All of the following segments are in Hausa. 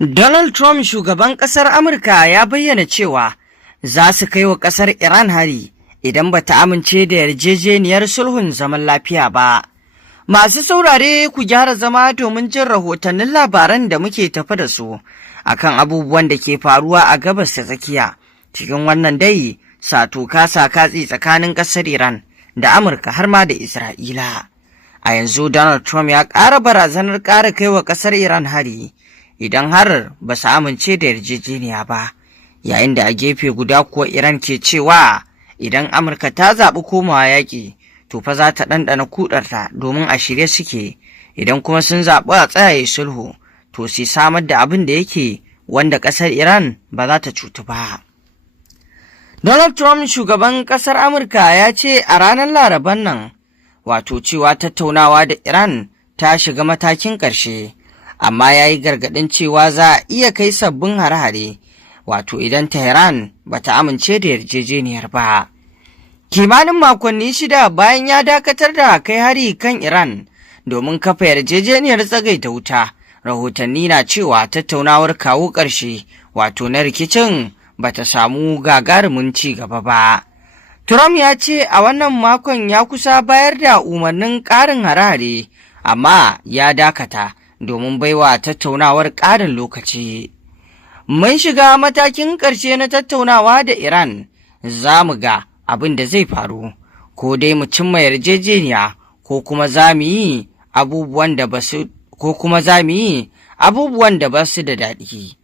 Donald Trump shugaban ƙasar Amurka ya bayyana cewa za su kai wa ƙasar Iran hari idan ba ta amince da yarjejeniyar sulhun zaman lafiya ba. Masu saurare ku gyara zama domin jin rahotannin labaran da muke tafi da su akan abubuwan da ke faruwa a gabas ta tsakiya cikin wannan dai sato kasa katsi tsakanin ƙasar Iran da Amurka har ma da Isra'ila. A yanzu Donald Trump ya ƙara barazanar ƙara kai wa ƙasar Iran hari idan har ba su amince da yarjejeniya ba, yayin da a gefe guda kuwa Iran ke cewa idan Amurka ta zaɓi komawa yaƙi, to fa za ta ɗanɗana kuɗarta domin a shirye suke, idan kuma sun zaɓi a tsayaye sulhu, to su samar da abin da yake wanda ƙasar Iran ba za ta cutu ba. Donald Trump shugaban ƙasar Amurka ya ce a ranar Laraban nan, wato cewa tattaunawa da Iran ta shiga matakin ƙarshe. Amma ya yi gargaɗin cewa za a iya kai sabbin hare-hare, wato idan Tehran ba ta amince da yarjejeniyar ba. Kimanin makonni 6 bayan ya dakatar da kai hari kan Iran domin kafa yarjejeniyar tsagaita wuta, rahotanni na cewa tattaunawar kawo ƙarshe, wato na rikicin ba ta samu gagarumin ci gaba ba. Trump ya ce a wannan makon ya kusa bayar da umarnin ƙarin hare-hare, amma ya dakata domin baiwa tattaunawar ƙarin lokaci. Mun shiga matakin ƙarshe na tattaunawa da Iran, za mu ga abin da zai faru, ko dai mu cimma yarjejeniya ko kuma za mu yi abubuwan da ba su da daɗi.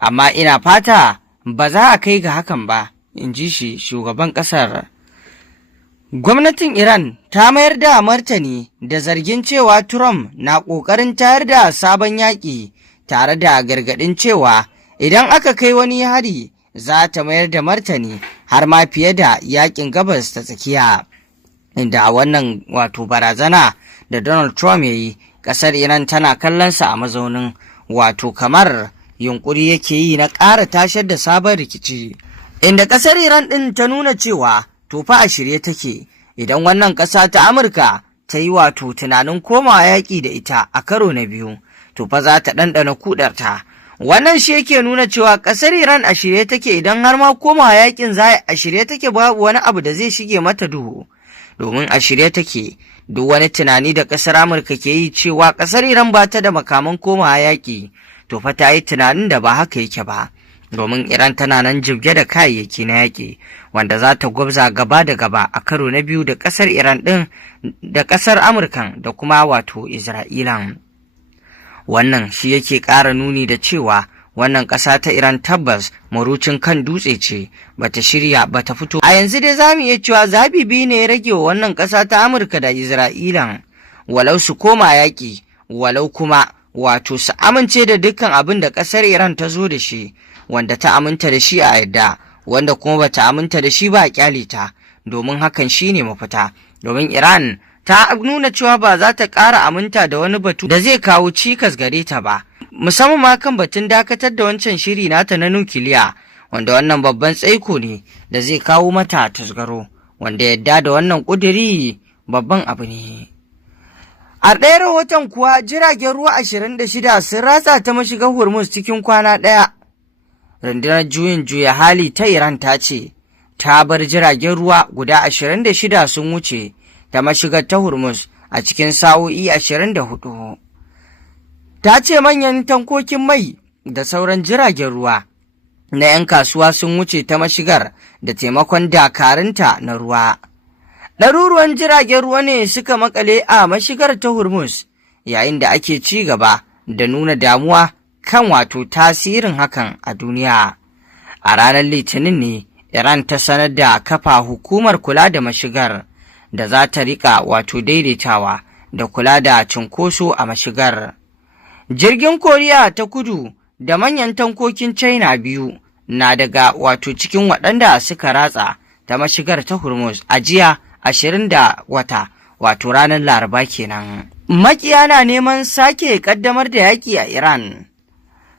Amma ina fata ba za a kai ga hakan ba, in ji shi shugaban ƙasar. Gwamnatin Iran ta mayar da martani da zargin cewa Trump na ƙoƙarin tayar da sabon yaƙi, tare da gargaɗin cewa idan aka kai wani hari za ta mayar da martani har ma fiye da yaƙin gabas ta tsakiya. Inda a wannan wato barazana da Donald Trump ya yi, ƙasar Iran tana kallonsa a mazaunin wato kamar yunƙuri yake yi na ƙara tashar da sabon rikici. Inda ƙasar Iran ɗin ta nuna cewa to fa a shirye take idan wannan ƙasa ta Amurka ta yi wato tunanin komawa yaƙi da ita a karo na biyu, to fa za ta ɗanɗana kuɗarta. Wannan shi yake nuna cewa ƙasar Iran a shirye take idan har ma komawa yaƙin za a shirye take, babu wani abu da zai shige mata duhu, domin a shirye take duk wani tunani da ƙasar Amurka ke yi cewa ƙasar Iran ba ta da makaman komawa yaƙi, to fa ta yi tunanin da ba haka yake ba. Domin Iran tana nan jibge da kayayyaki na yaƙi wanda za ta gwabza gaba da gaba a karo na biyu da ƙasar Iran ɗin da ƙasar Amurkan da kuma wato Isra'ilan. Wannan shi yake ƙara nuni da cewa wannan ƙasa ta Iran tabbas marucin kan dutse ce, bata shirya bata fito. A yanzu dai za mu iya cewa zaɓi biyu ne ya rage wa wannan ƙasa ta Amurka da Isra'ilan, walau su koma yaƙi, walau kuma wato su amince da dukkan abin da ƙasar Iran ta zo da shi, wanda ta aminta da shi a yadda, wanda kuma bata aminta da shi ba a kyale ta, domin hakan shine mafita. Domin Iran ta nuna cewa ba za ta ƙara aminta da wani batu da zai kawo cikas gare ta ba, musamman ma kan batun dakatar da wancan shiri nata na nukiliya, wanda wannan babban tsaiko ne da zai kawo mata tasgaro, wanda yadda da wannan ƙuduri babban abu ne. A ɗaya rahoton kuwa jiragen ruwa 26 sun ratsa ta mashigar Hormuz cikin kwana ɗaya. Rundunar juyin juya hali ta Iran ta ce ta bar jiragen ruwa guda 26 sun wuce ta mashigar ta Hormuz a cikin sa'o'i 24. Ta ce manyan tankokin mai da sauran jiragen ruwa na 'yan kasuwa sun wuce ta mashigar da taimakon dakarunta na ruwa. Ɗaruruwan jiragen ruwa ne suka makale a mashigar ta Hormuz, yayin da ake ci gaba da nuna damuwa kan wato tasirin hakan a duniya. A ranar Litinin ne Iran ta sanar da kafa hukumar kula da mashigar da za ta riƙa wato daidaitawa da kula da cunkoso a mashigar. Jirgin Koriya ta Kudu da manyan tankokin China biyu na daga wato cikin waɗanda suka ratsa ta mashigar ta Hormuz a jiya 20 da wato ranar Laraba kenan. Makiya na neman sake ƙaddamar da yaƙi a Iran.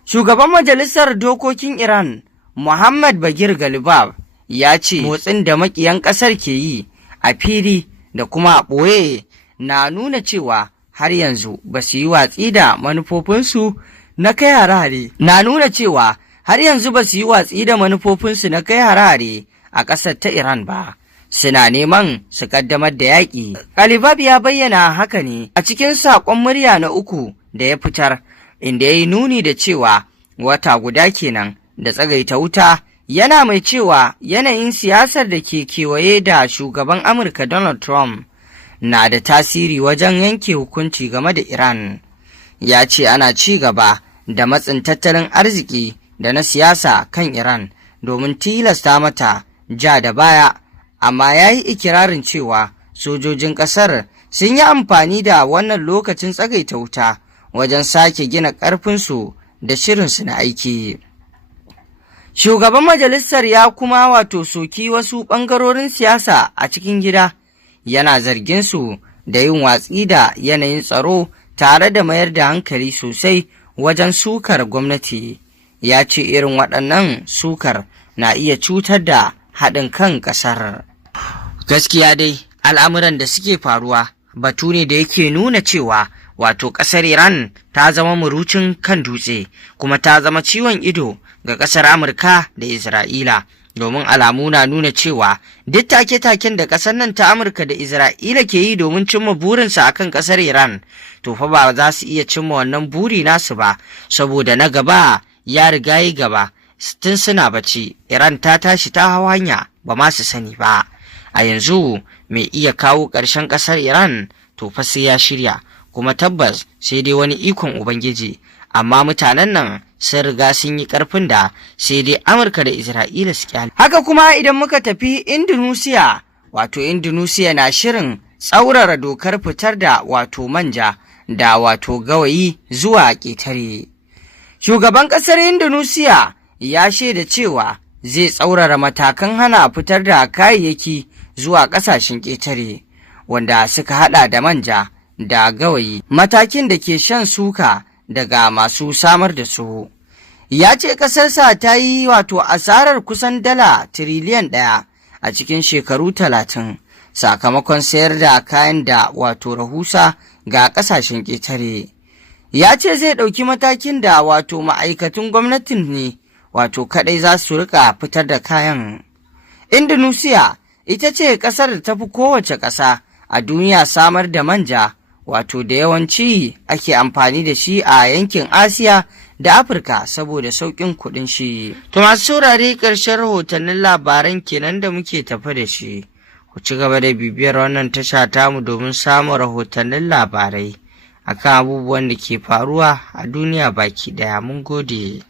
Shugaban Majalisar Dokokin Iran, Muhammad Bagir Galibaf, ya ce motsin da makiyan ƙasar ke yi a fili da kuma a ɓoye na nuna cewa har yanzu ba su yi watsi da manufofinsu na kai hare-hare na nuna cewa har yanzu ba su yi watsi da manufofinsu na kai hare-hare a ƙasar ta Iran ba. Suna neman su ƙaddamar da yaƙi. Ghalibaf ya bayyana haka ne a cikin saƙon murya na uku da ya fitar, inda ya yi nuni da cewa wata guda kenan da tsagaita wuta, yana mai cewa yanayin siyasar da ke kewaye da shugaban Amurka Donald Trump na da tasiri wajen yanke hukunci game da Iran. Ya ce ana ci gaba da matsin tattalin arziki da na siyasa kan Iran domin tilasta mata ja da baya, amma ya yi ikirarin cewa sojojin ƙasar sun yi amfani da wannan lokacin tsagaita wuta wajen sake gina ƙarfinsu da shirinsu na aiki. Shugaban majalisar ya kuma soki wasu ɓangarorin siyasa a cikin gida, yana zargin su da yin watsi da yanayin tsaro tare da mayar da hankali sosai wajen sukar gwamnati. Ya ce irin waɗannan sukar na iya cutar da haɗin kan ƙasar. Gaskiya dai al'amuran da suke faruwa batu ne da yake nuna cewa ƙasar Iran ta zama murucin kan dutse, kuma ta zama ciwon ido ga ƙasar Amurka da Isra'ila, domin alamu na nuna cewa duk take-taken da ƙasar nan ta Amurka da Isra'ila ke yi domin cimma burinsa akan ƙasar Iran, to fa ba za su iya cimma wannan buri nasu ba, saboda na gaba ya riga yi gaba. Tun suna bacci, Iran ta tashi ta hau hanya ba ma su sani ba. A yanzu mai iya kawo ƙarshen ƙasar Iran to fa sai ya shirya, kuma tabbas sai dai wani ikon Ubangiji, amma mutanen nan sun riga sun yi ƙarfin da sai dai Amurka da Isra'ila su kyale. Haka kuma idan muka tafi Indonesia, Indonesia na shirin tsaurara dokar fitar da manja da gawayi zuwa ƙetare. Shugaban ƙasar Indonesia ya shaida cewa zai tsaurara matakan hana fitar da kayayyaki zuwa ƙasashen ƙetare, wanda suka haɗa da manja da gawayi, matakin da ke shan suka daga masu samar da su. Ya ce ƙasarsa ta yi asarar kusan dala tiriliyan 1 a cikin shekaru 30 sakamakon sayar da kayan da rahusa ga ƙasashen ƙetare. Ya ce zai ɗauki matakin da ma'aikatan gwamnatin ne kaɗai za su rika fitar da kayan. Indonesia ita ce ƙasar da ta fi kowace ƙasa a duniya samar da manja, da yawanci ake amfani da shi a yankin Asiya da Afirka saboda sauƙin kuɗin shi. To masu saurare, ƙarshen rahotannin labaran kenan da muke tafi da shi. Ku ci gaba da bibiyar wannan tasha tamu domin samun rahotannin labarai akan abubuwan da ke faruwa a duniya baki ɗaya. Mun gode.